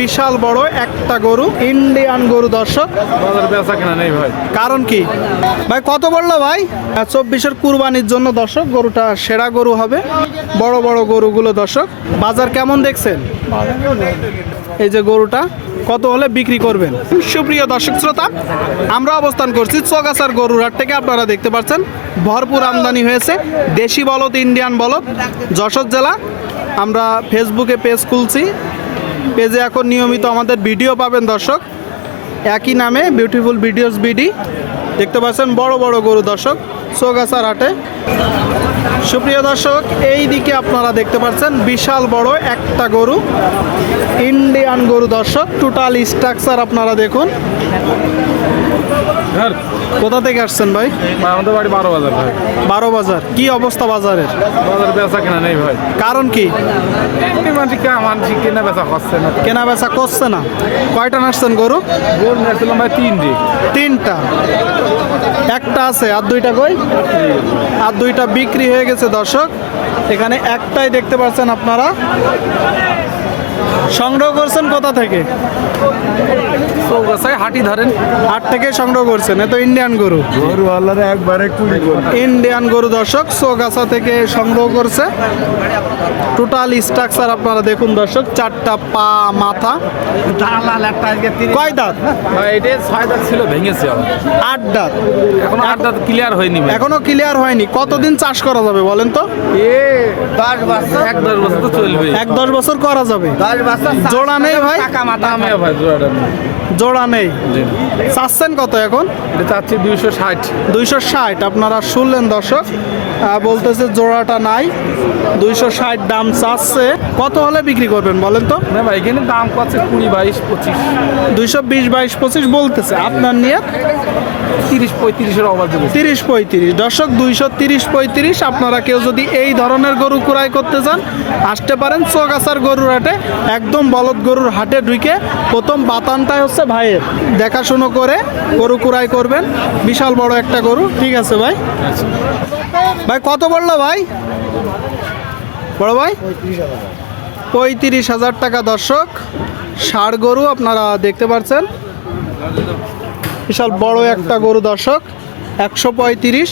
বিশাল বড় একটা গরু ইন্ডিয়ান গরু দর্শক। বেচা কেনা নেই ভাই। কারণ কি? ভাই কত বলল ভাই? চব্বিশের কুরবানির জন্য দর্শক গরুটা সেরা গরু হবে। বড় বড় গরুগুলো দর্শক বাজার কেমন দেখছেন? এই যে গরুটা কত হলে বিক্রি করবেন? সুপ্রিয় দর্শক শ্রোতা আমরা অবস্থান করছি চগাছার গরুর হাট থেকে। আপনারা দেখতে পাচ্ছেন ভরপুর আমদানি হয়েছে। দেশি বলদ ইন্ডিয়ান বলদ যশোর জেলা। আমরা ফেসবুকে পেজ খুলছি। পেজে এখন নিয়মিত আমাদের ভিডিও পাবেন দর্শক। একই নামে বিউটিফুল ভিডিওস বিডি দেখতে পাচ্ছেন বড় বড় গরু দর্শক সোগাছার হাটে। সুপ্রিয় দর্শক, এই দিকে আপনারা দেখতে পাচ্ছেন বিশাল বড় একটা গরু। ইন্ডিয়ান গরু দর্শক টোটাল স্ট্রাকচার আপনারা দেখুন। কোথা থেকে আসছেন ভাই? আমাদের বাড়ি বারো বাজার ভাই। বারো বাজার কি অবস্থা বাজারের? বাজার বেচা কেনা নেই ভাই। কারণ কি? এমনি মানুষ কে কেনা বেচা করছে না। কেনা বেচা করছে না। কয়টা নাচছেন গরু? গোল নিয়েছিলাম ভাই তিনটি। তিনটা। একটা আছে আর দুইটা কই? আর দুইটা বিক্রি হয়ে গেছে দর্শক। এখানে একটাই দেখতে পাচ্ছেন আপনারা। সংগ্রহ করছেন কোথা থেকে? চৌগাছায় হাঁটি ধরেন। হাট থেকে সংগ্রহ করছেন এ তো ইন্ডিয়ান গরু। গরু আল্লাহরে একবারে ইন্ডিয়ান গরু। দর্শক সোগাছা থেকে সংগ্রহ করছে। টোটাল স্ট্রাকচার আপনারা দেখুন দর্শক চারটা পা মাথা। কয় দাঁত? ভাই এটা ছয় দাঁত ছিল ভেঙেছে। আট দাঁত। এখনও আট দাঁত ক্লিয়ার হয়নি এখনও ক্লিয়ার হয়নি। কতদিন চাষ করা যাবে বলেন তো? এ দশ বছর। এক দশ বছর তো চলবে এক দশ বছর করা যাবে। জোড়া নেই ভাই? দামে ভাই জোড়াটা জোড়া নেই। চাচ্ছেন কত এখন? চাচ্ছি দুইশো ষাট। দুইশো ষাট। আপনারা শুনলেন দর্শক বলতেছে জোড়াটা নাই দুইশো ষাট দাম চাচ্ছে। কত হলে বিক্রি করবেন বলেন তো? না ভাই এখানে দাম কত কুড়ি বাইশ পঁচিশ। দুইশো বিশ বাইশ পঁচিশ বলতেছে। আপনার নিয়ে তিরিশ পঁয়ত্রিশের দেবো। তিরিশ পঁয়ত্রিশ। দর্শক, দুইশো তিরিশ পঁয়ত্রিশ। আপনারা কেউ যদি এই ধরনের গরু ক্রয় করতে চান, আসতে পারেন চৌগাছার গরুর হাটে। একদম বলদ গরুর হাটে ঢুকে প্রথম বাতানটাই হচ্ছে ভাইয়ের। দেখাশুনো করে গরু ক্রয় করবেন। বিশাল বড় একটা গরু। ঠিক আছে ভাই? ভাই, কত বলল ভাই? বড় ভাই? পঁয়ত্রিশ হাজার টাকা দর্শক। ষাড় গরু আপনারা দেখতে পাচ্ছেন বিশাল বড় একটা গরু দর্শক একশো পঁয়ত্রিশ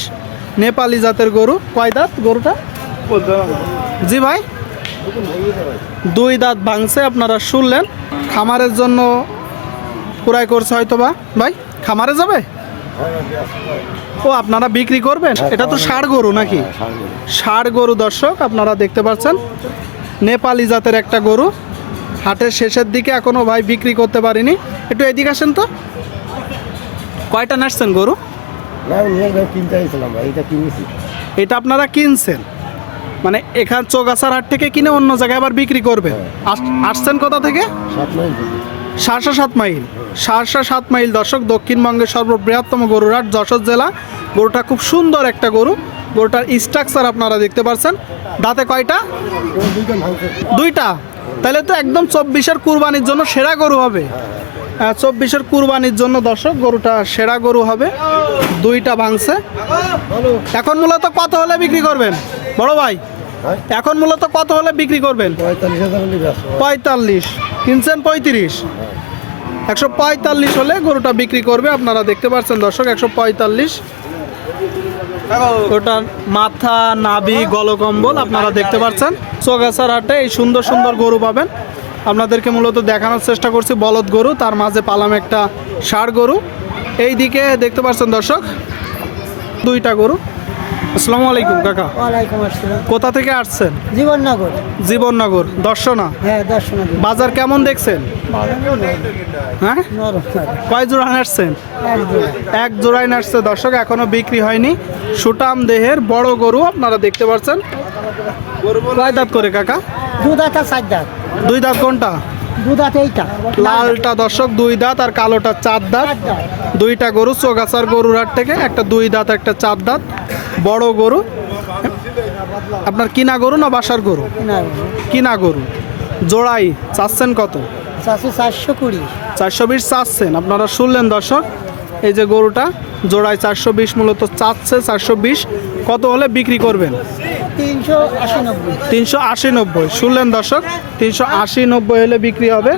নেপালি জাতের গরু। কয় দাঁত গরুটা? জি ভাই। দুই দাঁত ভাঙছে আপনারা শুনলেন। খামারের জন্য ক্রয় করছে হয়তো বা ভাই খামারে যাবে? ও আপনারা বিক্রি করবেন? এটা তো ষাড় গরু নাকি? ষাড় গরু। দর্শক আপনারা দেখতে পাচ্ছেন। নেপালি জাতের একটা গরু। হাটের শেষের দিকে এখনও ভাই বিক্রি করতে পারিনি। একটু এদিকে আসেন তো। কয়টা নাচছেন গরু? না নিয়ে কিনতে আসছিলাম ভাই এটা কিনেছি। এটা আপনারা কিনছেন? মানে এখান চৌগাছার হাট থেকে কিনে অন্য জায়গায় আবার বিক্রি করবে আস- আসছেন কোথা থেকে? সাত সারসা সাত মাইল। সারসা সাত মাইল দর্শক দক্ষিণবঙ্গের সর্ববৃহত্তম গরুর হাট যশোর জেলা। গরুটা খুব সুন্দর একটা গরু। গরুটার স্ট্রাকচার আপনারা দেখতে পাচ্ছেন দাঁতে কয়টা? দুইটা? তাহলে তো একদম চব্বিশের কুরবানির জন্য সেরা গরু হবে। হ্যাঁ, চব্বিশের কুরবানির জন্য দর্শক, গরুটা সেরা গরু হবে। দুইটা ভাঙছে। এখন মূলত কত হলে বিক্রি করবেন? বড় ভাই হ্যাঁ? এখন মূলত কত হলে বিক্রি করবেন? পঁয়তাল্লিশ। কিনছেন পঁয়ত্রিশ। একশো পঁয়তাল্লিশ হলে গরুটা বিক্রি করবে, আপনারা দেখতে পাচ্ছেন দর্শক, একশো পঁয়তাল্লিশ। ওটার মাথা, নাভি, গলকম্বল, আপনারা দেখতে পাচ্ছেন। চোগাছার হাটে এই সুন্দর সুন্দর গরু পাবেন। আপনাদেরকে মূলত দেখানোর চেষ্টা করছি বলদ গরু তার মাঝে পালাম একটা ষাড় গরু। এই দিকে দেখতে পাচ্ছেন দর্শক দুইটা গরু। আসসালামু আলাইকুম কাকা। ওয়ালাইকুম আসসালাম। কোথা থেকে আসছেন? জীবননগর। জীবননগর দর্শনা? হ্যাঁ দর্শনাদি বাজার কেমন দেখছেন? হ্যাঁ? কয় জোড়া নাচছেন? এক জোড়া। এক জোড়াই নাচছে। দর্শক এখনও বিক্রি হয়নি। সুটাম দেহের বড় গরু আপনারা দেখতে পাচ্ছেন। কয় দাঁত করে কাকা? দু দাঁত আর চার দাঁত। দুই দাঁত কোনটা? দু দাঁত এইটা। লালটা দর্শক দুই দাঁত আর কালোটা চার দাঁত। দুইটা গরু চোগাছার গরুর হাট থেকে একটা দুই দাঁত একটা চার দাঁত। বড় গরু। আপনার কিনা গরু না বাসার গরু? কিনা গরু। জোড়াই চাচ্ছেন কত? চারশো চারশো কুড়ি। চারশো বিশ চাচ্ছেন। আপনারা শুনলেন দর্শক এই যে গরুটা জোড়ায় চারশো বিশ মূলত চাচ্ছে চারশো বিশ। কত হলে বিক্রি করবেন? তিনশো আশি নব্বই। শুনলেন দর্শক, তিনশো আশি নব্বই হলে বিক্রি হবে।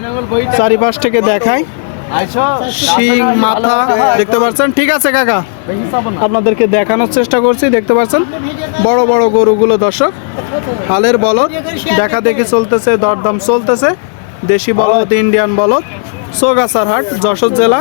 চারিপাশ থেকে দেখাই। শিং, মাথা, দেখতে পাচ্ছেন? ঠিক আছে কাকা, আপনাদেরকে দেখানোর চেষ্টা করছি, দেখতে পাচ্ছেন? বড় বড় গরুগুলো দর্শক, হালের বলদ, দেখা দেখি চলতেছে, দরদাম চলতেছে। দেশি বলদ, ইন্ডিয়ান বলদ সোগাসার হাট যশোর জেলা।